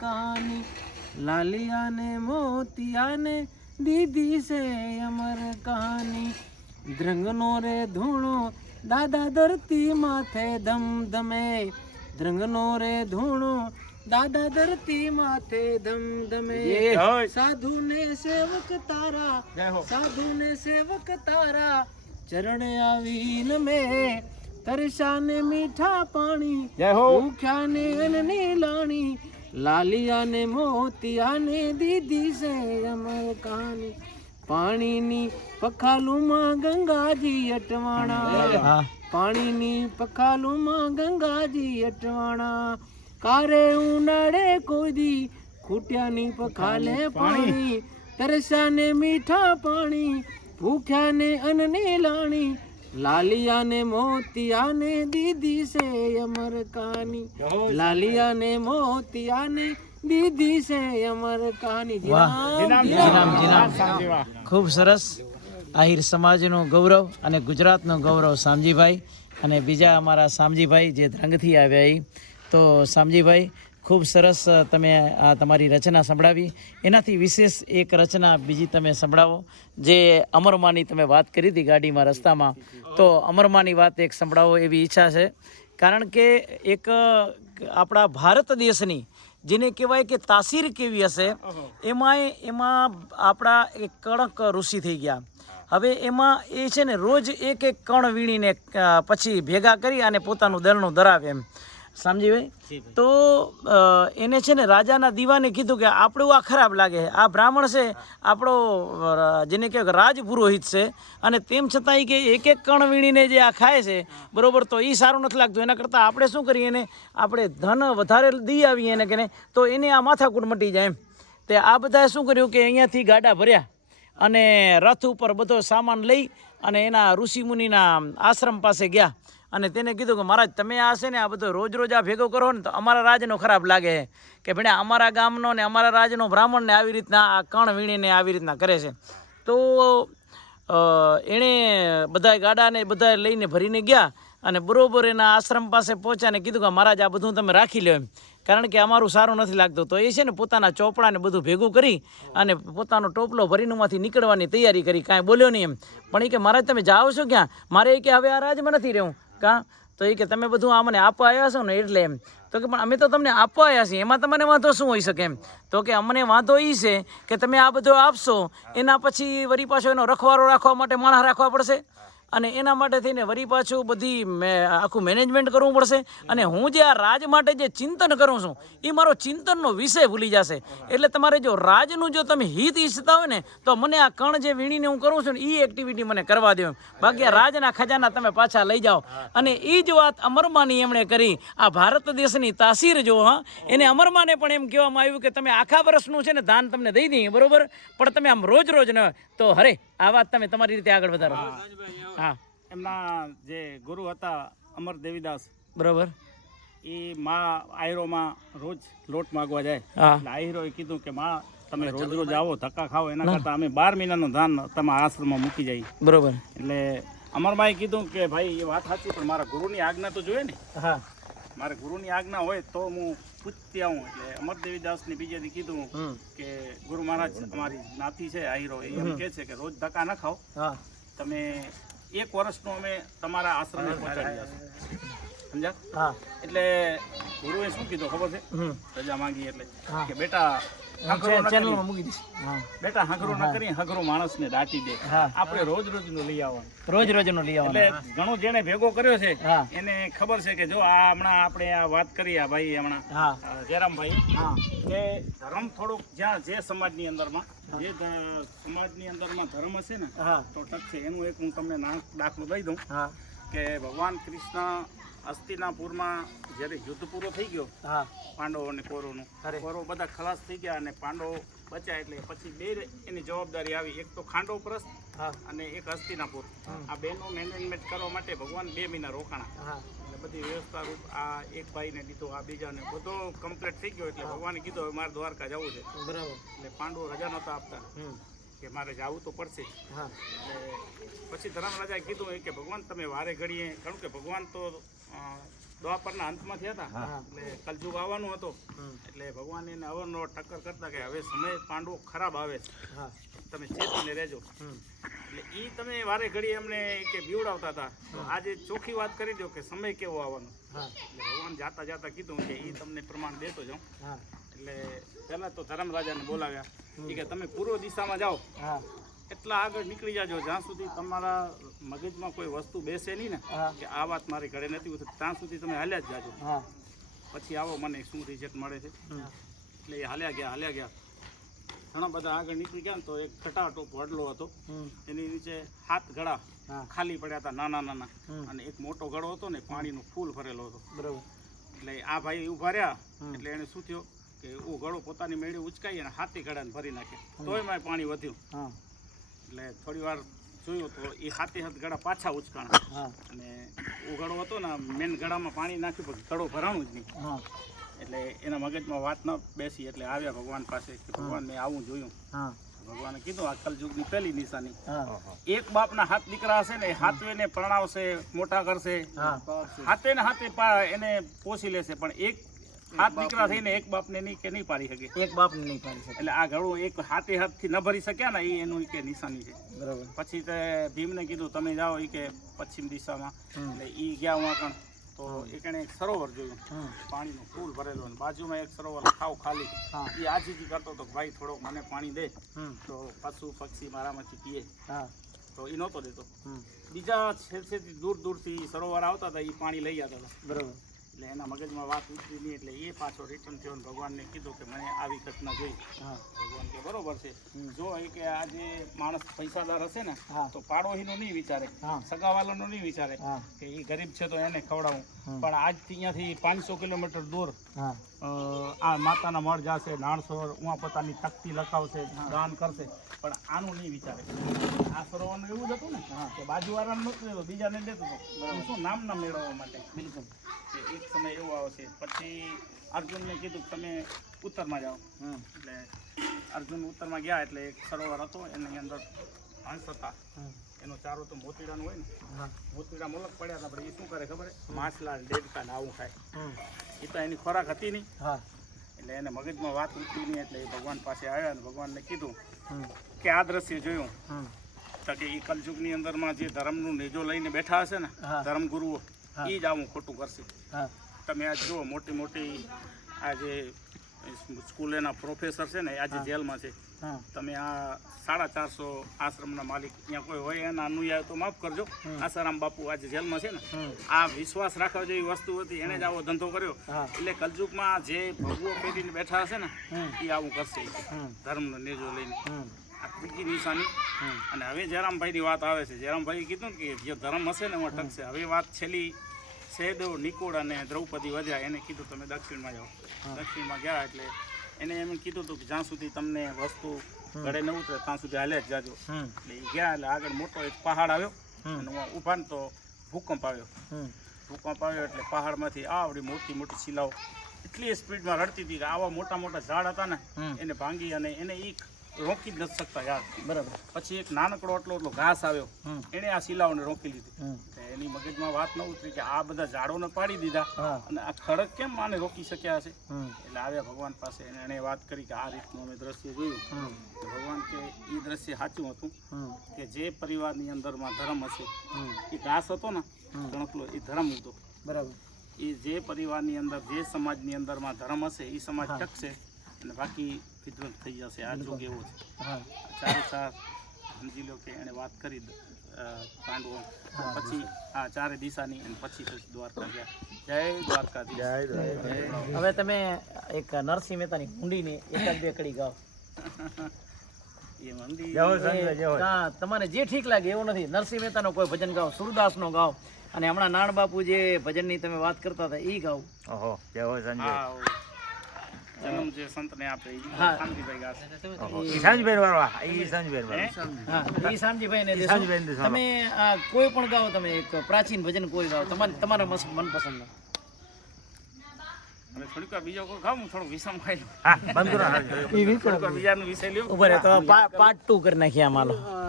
કહાની લાલિયા ને મોતિયા ને દીદી સે અમર કહાની દ્રંગનો રે ધૂણો દાદા ધરતી માથે ધમ ધમે દ્રંગનો રે ધૂણો દાદા ધરતી માથે ધમ ધમે સાધુ ને સેવક તારા સાધુ ને સેવક તારા. ચરણ આવીન મે તરસાને મીઠા પાણી ભૂખ્યા ને અન્નની લાણી લાલિયા ને મોતિયા ને દીદી છે અમર કહાની પાણીની પખાલુમાં ગંગાજી અટવાણા. પાણીની પખાલુમાં ગંગાજી અટવાણા. કારે ઉનાળે કોદી ખૂટ્યાની પખાલે પાણી. તરસા ને મીઠા પાણી. ભૂખ્યા ને અન્નની લાણી. લાલિયા ને મોતિયા ને દીદી છે અમર કાની. લાલિયા ને મોતિયા ને દીદી છે અમર જીરામ ખૂબ સરસ. આહિર સમાજનું ગૌરવ અને ગુજરાતનું ગૌરવ સામજીભાઈ અને બીજા અમારા સામજીભાઈ જે ધ્રંગથી આવ્યા એ તો સામજીભાઈ ખૂબ સરસ તમે આ તમારી રચના સંભળાવી. એનાથી વિશેષ એક રચના બીજી તમે સંભળાવો, જે અમરમાની તમે વાત કરી હતી ગાડીમાં, રસ્તામાં. તો અમરમાની વાત એક સંભળાવો એવી ઈચ્છા છે. કારણ કે એક આપણા ભારત દેશની જેને કહેવાય કે તાસીર કેવી હશે, એમાંય, એમાં આપણા એક કણક ઋષિ થઈ ગયા. હવે એમાં એ છે ને રોજ એક એક કણ વીણીને પછી ભેગા કરી અને પોતાનું દળનું ધરાવે એમ. સમજી ભાઈ. તો એને છે ને રાજાના દીવાને કીધું કે આપણું આ ખરાબ લાગે આ બ્રાહ્મણ છે આપણો જેને કહે કે રાજપુરોહિત છે. અને તેમ છતાં કે એક એક કણ વીણીને જે આ ખાય છે બરાબર તો એ સારું નથી લાગતું. એના કરતાં આપણે શું કરીએ એને? આપણે ધન વધારે દઈ આવીએ એને કે ને તો એને આ માથાકૂટ મટી જાય એમ. તે આ બધાએ શું કર્યું કે અહીંયાથી ગાડા ભર્યા અને રથ ઉપર બધો સામાન લઈ અને એના ઋષિમુનિના આશ્રમ પાસે ગયા. અને તેને કીધું કે, મહારાજ, તમે આ છે ને આ બધો રોજ રોજ આ ભેગો કરો ને તો અમારા રાજનો ખરાબ લાગે કે ભણે અમારા ગામનો ને અમારા રાજનો બ્રાહ્મણને આવી રીતના આ કણ વીણીને આવી રીતના કરે છે. તો એણે બધા ગાડાને બધા લઈને ભરીને ગયા અને બરોબર એના આશ્રમ પાસે પહોંચ્યા કીધું કે, મહારાજ, આ બધું તમે રાખી લો એમ. કારણ કે અમારું સારું નથી લાગતું. તો એ છે ને પોતાના ચોપડાને બધું ભેગું કરી અને પોતાનો ટોપલો ભરીનુંમાંથી નીકળવાની તૈયારી કરી. કાંઈ બોલ્યો નહીં એમ. પણ એ કે, મહારાજ, તમે જાઓ છો ક્યાં? મારે એ કે, હવે આ રાજમાં નથી રહેવું. કાં? તો એ કે તમે બધું આ મને આપવા આવ્યા છો ને એટલે એમ. તો કે પણ અમે તો તમને આપવા આવ્યા છીએ, એમાં તમને વાંધો શું હોઈ શકે એમ? તો કે અમને વાંધો એ છે કે તમે આ બધો આપશો, એના પછી વરી પાછો એનો રખવારો રાખવા માટે માણસ રાખવા પડશે? અને એના માટે થઈને વરી પાછું બધી મેં આખું મેનેજમેન્ટ કરવું પડશે. અને હું જે આ રાજ માટે જે ચિંતન કરું છું, એ મારો ચિંતનનો વિષય ભૂલી જશે. એટલે તમારે જો રાજનું જો તમે હિત ઈચ્છતા હોય ને, તો મને આ કણ જે વીણીને હું કરું છું ને એ એક્ટિવિટી મને કરવા દો બાકી રાજના ખજાના તમે પાછા લઈ જાઓ. અને એ જ વાત અમરમાની એમણે કરી. આ ભારત દેશની તાસીર જો, હા, એને અમરમાને પણ એમ કહેવામાં આવ્યું કે તમે આખા વર્ષનું છે ને દાન તમને દઈ દઈએ, બરોબર? પણ તમે આમ રોજ રોજ ન તો હરે, આ વાત તમે તમારી રીતે આગળ વધારો. હા. એમના જે ગુરુ હતા અમર દેવીદાસ બરાબર. એ માં આયરોમાં રોજ લોટ માગવા જાય. એટલે આયરોએ કીધું કે માં તમે રોજ રોજ આવો ધક્કા ખાઓ એના કરતાં અમે બાર મહિનાનું ધાન તમે આશ્રમમાં મૂકી જાય. બરાબર. એટલે અમરભાઈ કીધું કે ભાઈ એ વાત સાચી પણ મારા ગુરુની આજ્ઞા તો જોઈએ ને. હા. મારે ગુરુની આજ્ઞા હોય તો હું પૂછતી આવું. એટલે અમર દેવીદાસને બીજે દી કીધું કે ગુરુ મહારાજ અમારી નાતી છે આયરો એ એમ કહે છે કે રોજ ધક્કા ના ખાઓ. તમે એક વર્ષનું અમે તમારા આશ્રમે પહોંચાડી જશું સમજ્યા? હા. એટલે ગુરુએ શું કીધું ખબર છે? રજા માંગી એટલે. કે બેટા ન કરી- બેટા હાંકરો ન દાટી દે. આપણે રોજ રોજનું લઈ આવવાનું. રોજ રોજ નો લઈ એટલે આવવાનો ઘણું જેને ભેગો કર્યો છે એને ખબર છે કે જો આ હમણાં આપણે આ વાત કરી આ ભાઈ હમણાં જયરામભાઈ કે ધર્મ થોડુંક જ્યાં જે સમાજની અંદરમાં જે સમાજની અંદરમાં ધર્મ હશે ને તો ટકશે એનું એક હું તમને ના- દાખલો દઈ દઉં. કે ભગવાન કૃષ્ણ અસ્તિનાપુરમાં જ્યારે યુદ્ધ પૂરો થઈ ગયો હા. પાંડવો અને કોરોનું કોરો બધા ખલાસ થઈ ગયા અને પાંડવો બચ્યા એટલે પછી બે એની જવાબદારી આવી. એક તો ખાંડવ પ્રસ્થ અને એક હસ્તિનાપુર. આ બેનું મેનેજમેન્ટ કરવા માટે ભગવાન બે મહિના રોકાણા. એટલે બધી વ્યવસ્થા રૂપ આ એક ભાઈને દીધો આ બીજાને. બધો કમ્પ્લીટ થઈ ગયો એટલે ભગવાને કીધું હવે મારે દ્વારકા જવું છે. બરાબર. એટલે પાંડવો રજા નહોતા આપતા. કે મારે જવું તો પડશે. એટલે પછી ધર્મરાજાએ કીધું કે ભગવાન તમે વારે ઘડીએ. કારણ કે ભગવાન તો દ્વાપરના અંતમાં થયા હતા એટલે કલજુગ આવવાનું હતો. એટલે ભગવાન એને અવારનવાર ટક્કર કરતા કે હવે સમય પાંડવો ખરાબ આવે. છે તમે ચેતીને રહેજો. એટલે એ તમે વારે ઘડી એમને કે બીવડાવતા હતા. તો આજે ચોખ્ખી વાત કરી દો કે સમય કેવો આવવાનો. એટલે ભગવાન જાતા જાતા કીધું કે એ તમને પ્રમાણ દેતો જાઉં. એટલે પહેલાં તો ધર્મરાજાને બોલાવ્યા. કે તમે પૂર્વ દિશામાં જાઓ. એટલા આગળ નીકળી જાજો. જ્યાં સુધી તમારા મગજમાં કોઈ વસ્તુ બેસે નહીં ને કે આ વાત મારી ઘરે નથી ઉતરતી ત્યાં સુધી તમે હાલ્યા જ જાજો. પછી આવો મને શું રિઝલ્ટ મળે છે. એટલે એ હાલ્યા ગયા હાલ્યા ગયા. ઘણા બધા આગળ નીકળી ગયા ને તો એક ખટાટો વડલો હતો. એની નીચે હાથ ગળા ખાલી પડ્યા હતા નાના નાના. અને એક મોટો ગળો હતો ને પાણીનો ફૂલ ભરેલો હતો. બરાબર. એટલે આ ભાઈ ઊભા રહ્યા એટલે એને શું થયો કે એવો ગળો પોતાની મેળી ઉચકાઈ અને હાથી ગળાને ભરી નાખે. તો એમાં પાણી વધ્યું. એટલે થોડી વાર જોયું તો એ હાથે હાથ ગળા પાછા ઉચકાણા. અને ગળો હતો ને મેન ગળામાં પાણી નાખ્યું પણ ગળો ભરાણું જ નહીં. એટલે એના મગજમાં વાત ન બેસી એટલે આવ્યા ભગવાન પાસે કે ભગવાન મેં આવું જોયું. હા. ભગવાને કીધું આ કલયુગની પહેલી નિશાની. એક એક બાપના હાથ દીકરા હશે ને હાથે ને પ્રણાવશે મોટા કરશે. હાથે ને હાથે એને પોષી લેશે પણ એક હાથ દીકરા થઈને એક બાપને નહીં કે નહીં પાડી શકે. એક બાપ નહીં પાડી શકે. એટલે આ ઘડું એક હાથે હાથથી ન ભરી શક્યા ને એ એનું કે નિશાની છે. બરોબર. પછી તે ભીમને કીધું તમે જાઓ. એ કે પશ્ચિમ દિશામાં. એટલે એ ગયા હું આગળ. તો એકણે એક સરોવર જોયું. પાણીનો ફૂલ ભરેલો અને બાજુમાં એક સરોવર ખાવ ખાલી. એ આજીજી કરતો તો ભાઈ થોડોક મને પાણી દે. તો પશુ પક્ષી મારામાંથી પીએ. તો એ નહોતો દેતો. બીજા છેડછેડથી દૂર દૂરથી સરોવર આવતા હતા એ પાણી લઈ જતા હતા. બરોબર. એટલે એના મગજમાં વાત ઉતરી નહીં એટલે એ પાછો રિટર્ન થયો અને ભગવાનને કીધું કે મને આવી ઘટના જોઈ. ભગવાન કે બરોબર છે. જો એ કે આજે માણસ પૈસાદાર હશે ને. તો પાડોશીનું નહીં વિચારે સગાવાલાનો નહીં વિચારે કે એ ગરીબ છે તો એને ખવડાવું. પણ આજથી અહીંયાથી પાંચસો કિલોમીટર દૂર આ માતાના મળ જશે નાણસોર ઉવા પોતાની તકતી લખાવશે દાન કરશે. પણ આનું નહીં વિચારે. આ સરોવરનું એવું જ હતું ને કે બાજુવાળાને નહોતું લેતો બીજાને લેતો હતો. શું નામના મેળવવા માટે? બિલકુલ. એક સમય એવો આવશે. પછી અર્જુનને કીધું કે તમે ઉત્તરમાં જાઓ. એટલે અર્જુન ઉત્તરમાં ગયા એટલે એક સરોવર હતો એની અંદર હંસ હતા. એનો ચારો તો મોતીડાનો હોય ને. મોતીડા મલક પડ્યા હતા પણ એ શું કરે ખબર માછલા ડેડકા ને આવું ખાય એ તો એની ખોરાક હતી નહીં. એટલે એને મગજમાં વાત ઉતરી નહીં એટલે એ ભગવાન પાસે આવ્યા અને ભગવાનને કીધું કે આ દ્રશ્ય જોયું. તો કે એ કલયુગની અંદરમાં જે ધર્મનું નેજો લઈને બેઠા હશે ને. ધર્મગુરુઓ એ જ આવું ખોટું કરશે. તમે આ જુઓ મોટી મોટી આ જે સ્કૂલેના પ્રોફેસર છે ને આજે જેલમાં છે. તમે આ સાડા ચારસો આશ્રમના માલિક ત્યાં કોઈ હોય એના અનુયાય તો માફ કરજો. આસારામ બાપુ આજે જેલમાં છે ને. આ વિશ્વાસ રાખવા જેવી વસ્તુ હતી એને જ આવો ધંધો કર્યો. એટલે કલજુગમાં જે ભગવો પેઢીને બેઠા હશે ને એ આવું કરશે. ધર્મનો નેજો લઈને. આ ત્રીજી નિશાની. અને હવે જયરામભાઈની વાત આવે છે. જયરામભાઈ કીધું ને કે જે ધર્મ હશે ને એમાં ટકશે. હવે વાત છેલ્લી સહેદેવ નિકુળ અને દ્રૌપદી વધ્યા. એને કીધું તમે દક્ષિણમાં જાઓ. દક્ષિણમાં ગયા એટલે એને એમ કીધું હતું કે જ્યાં સુધી તમને વસ્તુ ઘરે ન ઉતરે ત્યાં સુધી હાલે જ જાજો. એટલે એ ગયા એટલે આગળ મોટો એક પહાડ આવ્યો. અને હું ઊભા ને તો ભૂકંપ આવ્યો. ભૂકંપ આવ્યો એટલે પહાડમાંથી આવડી મોટી મોટી શિલાઓ. એટલી સ્પીડમાં રડતી હતી કે આવા મોટા મોટા ઝાડ હતા ને એને ભાંગી અને એને ઈ રોકી જ નથી શકતા યાર. બરાબર. પછી એક નાનકડો એટલો એટલો ઘાસ આવ્યો. એને આ શિલાઓને રોકી લીધી. એની મગજમાં વાત ન ઉતરી કે આ બધા ઝાડોને પાડી દીધા. અને આ ખડક કેમ આને રોકી શક્યા હશે? એટલે આવ્યા ભગવાન પાસે એને એણે વાત કરી કે આ રીતનું અમે દ્રશ્ય જોયું. ભગવાન કે એ દ્રશ્ય સાચું હતું કે જે પરિવારની અંદરમાં ધર્મ હશે એ ઘાસ હતો ને. ગણકલો એ ધર્મ હતો. બરાબર. એ જે પરિવારની અંદર જે સમાજની અંદરમાં ધર્મ હશે એ સમાજ. ટકશે અને બાકી વિધ્વંસ થઈ જશે. આ જોગ એવો છે. હા. ચારે ચાર સમજી લો કે એણે વાત કરી પાંડવો. પછી આ ચારે દિશાની અને પછી પછી દ્વારકા ગયા. જય દ્વારકાધીશ. હવે તમે એક નરસિંહ મહેતાની હુંડીની એકાદ બે કડી ગાઓ. તમારે જે ઠીક લાગે એવું નથી. નરસિંહ મહેતાનો કોઈ ભજન ગાઓ સુરદાસનો ગાઓ. અને હમણાં નાણ બાપુ જે ભજનની તમે વાત કરતા હતા એ ગાઓ. હા ઓ જન્મ જે સંતને આપે એ હા. શાંતિભાઈ ગાશે. હે? હા. એ શામજીભાઈ ને તમે કોઈ પણ ગાઓ તમે એક પ્રાચીન ભજન કોઈ ગાઓ તમારે તમારા મનપસંદ હવે થોડીક બીજો કોઈ ખાવ હું થોડું વિષમ ખાઈ લઉં. થોડીક વાર બીજાનું વિષય લ્યો ઊભા રહે તો પાર્ટ ટુ કરી નાખ્યા આમાં. હાલો.